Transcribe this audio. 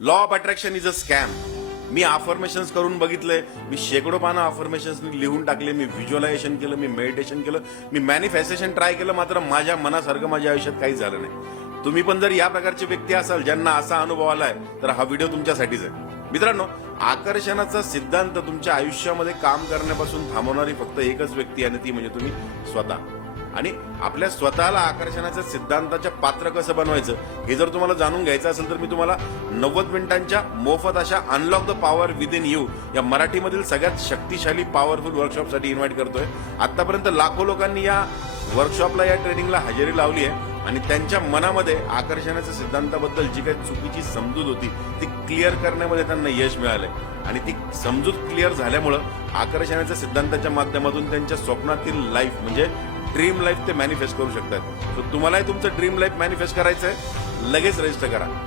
Law of attraction is a scam. Me affirmations करून बघितले, मी शेकडो पानं अफर्मेशन्स लिहून टाकले, मी व्हिज्युअलायझेशन केलं, मी मेडिटेशन केलं, मी मॅनिफेस्टेशन ट्राय केलं, मात्र माझ्या मनासारखं माझ्या आयुष्यात काहीच झालं नाही. तुम्ही पण जर या प्रकारची व्यक्ती असाल ज्यांना असा अनुभव आलाय तर हा व्हिडिओ तुमच्यासाठीच आहे. मित्रांनो, आकर्षणाचा सिद्धांत तुमच्या आयुष्यामध्ये काम करण्यापासून थांबवणारी फक्त एकच व्यक्ती आणि ती म्हणजे तुम्ही स्वतः. आणि आपल्या स्वतःला आकर्षणाच्या सिद्धांताच्या पात्र कसं बनवायचं हे जर तुम्हाला जाणून घ्यायचं असेल तर मी तुम्हाला 90 मिनिटांच्या मोफत अशा unlock the power within you या मराठीमधील सगळ्यात शक्तिशाली पॉवरफुल वर्कशॉपसाठी इन्व्हाइट करतोय. आतापर्यंत लाखो लोकांनी या वर्कशॉपला, या ट्रेनिंगला हजेरी लावली आहे आणि त्यांच्या मनामध्ये आकर्षणाच्या सिद्धांताबद्दल जी काही चुकीची समजूत होती ती क्लिअर करण्यामध्ये त्यांना यश मिळालंय. आणि ती समजूत क्लिअर झाल्यामुळं आकर्षणाच्या सिद्धांताच्या माध्यमातून त्यांच्या स्वप्नातील लाईफ म्हणजे ड्रीम लाईफ ते मॅनिफेस्ट करू शकतात. तर तुम्हालाही तुमचं ड्रीम लाईफ मॅनिफेस्ट करायचंय, लगेच रजिस्टर करा.